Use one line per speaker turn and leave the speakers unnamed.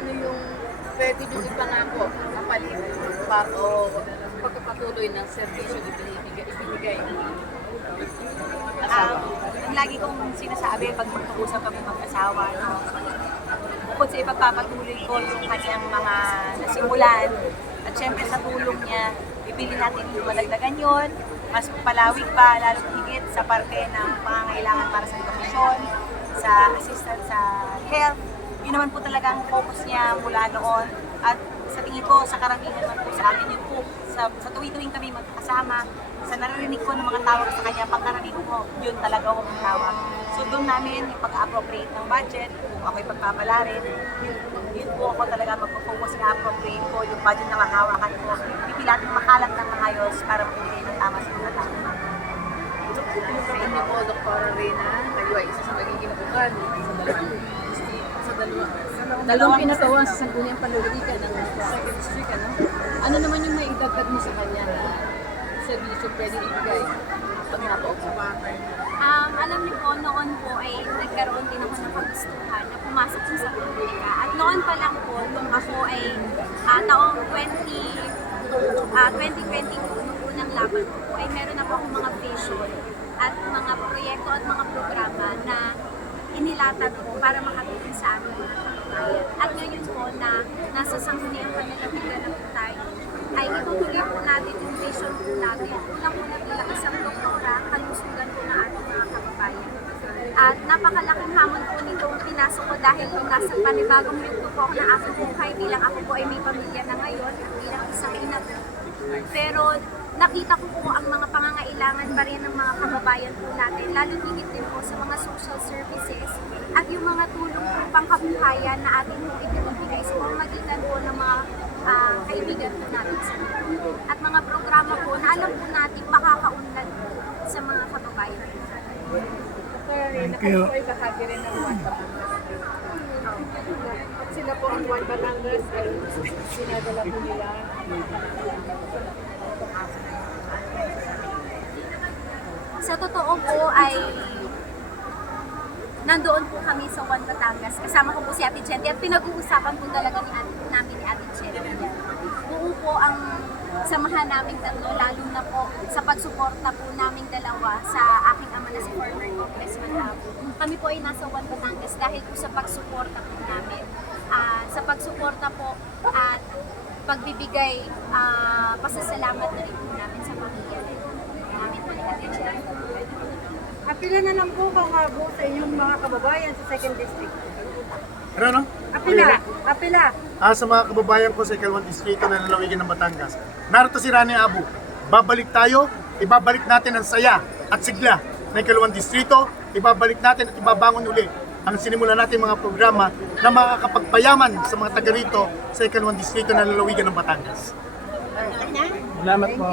ano yung pwede nyo ipangako kapalit para o pagpapatuloy ng servisyo ibinibigay, ibinigay ng
Um, asawa. ang lagi kong sinasabi pag mag-uusap kami mag-asawa, no? bukod sa ipagpapatuloy ko yung kanyang mga nasimulan, at syempre sa tulong niya, bibili natin yung madagdagan yun, mas palawig pa, lalo higit sa parte ng pangangailangan para sa edukasyon, sa assistance sa health. Yun naman po talaga ang focus niya mula noon. At sa tingin ko, sa karamihan naman po sa akin yun po, sa, sa tuwi-tuwing kami magkakasama, sa naririnig ko ng mga tawag sa kanya, pagkaraninig ko, yun talaga ako tawag. So doon namin ipag-appropriate ng budget, kung ako'y pagpapalarin, yun, yun po ako talaga magpo-focus na appropriate ko yung budget na mahawakan ko. Pipilatin makalat ng maayos para magbigay ng tama sa mga tao.
Sa inyo po, Dr. Reyna, kayo ay isa sa magiging ukan sa dalawang sa dalawa, dalawang pinatawang sa sangguniang panlilikan ng second district, ano? Ano naman yung maidagdag mo sa kanya na servisyo pwede ibigay? Pag napo.
Um, alam niyo po, noon po ay nagkaroon din ako ng kagustuhan na pumasok sa politika. At noon pa lang po, nung ako ay ah, taong 20, ah 2022, nung unang laban ko po, ay meron na po akong mga vision at mga proyekto at mga programa na inilatag ko para makatulong sa aming mga kababayan. At ngayon po na nasa sangguniang panlalawigan na po tayo, ay itutuloy po natin yung vision po natin. Unang-una bilang isang doktora, kalusugan po ng ating mga kababayan. At napakalaking hamon po nitong pinasok ko dahil nung nasa panibagong yugto po ako ng aking buhay bilang ako po ay may pamilya na ngayon at bilang isang ina. Pero nakita ko po ang mga pangangailangan pa rin ng mga kababayan po natin, lalo higit din po sa mga social services at yung mga tulong po pangkabuhayan na ating po ibinibigay sa pamamagitan po ng mga ah, kaibigan po natin sa mundo. At mga programa po na alam po natin makakaunlad po sa mga kababayan po natin.
Dr. Reyna, kayo po ay bahagi rin ng. At sila po ang One Batangas ay sinadala po nila.
Sa totoo po ay nandoon po kami sa Juan Batangas. Kasama ko po si Ate Chenty at pinag-uusapan po talaga ni Ate, namin ni Ate Chenty. yan. Buo po ang samahan namin tatlo, lalo na po sa pagsuporta po naming dalawa sa aking ama na si former Congressman. Kami po ay nasa Juan Batangas dahil po sa pagsuporta po namin. Ah, sa pagsuporta po at pagbibigay ah, pasasalamat na rin po namin sa pamilya namin po ni Chenty.
Apila na lang po kakabo sa inyong mga kababayan sa second district. Ano no? Apila, apila.
Ah, sa mga kababayan ko sa Ikalwan Distrito na lalawigan ng Batangas. Narito si Rani Abu. Babalik tayo, ibabalik natin ang saya at sigla ng Ikalwan Distrito. Ibabalik natin at ibabangon uli ang sinimula natin mga programa na makakapagpayaman sa mga taga rito sa Ikalwan Distrito na lalawigan ng Batangas.
Salamat po.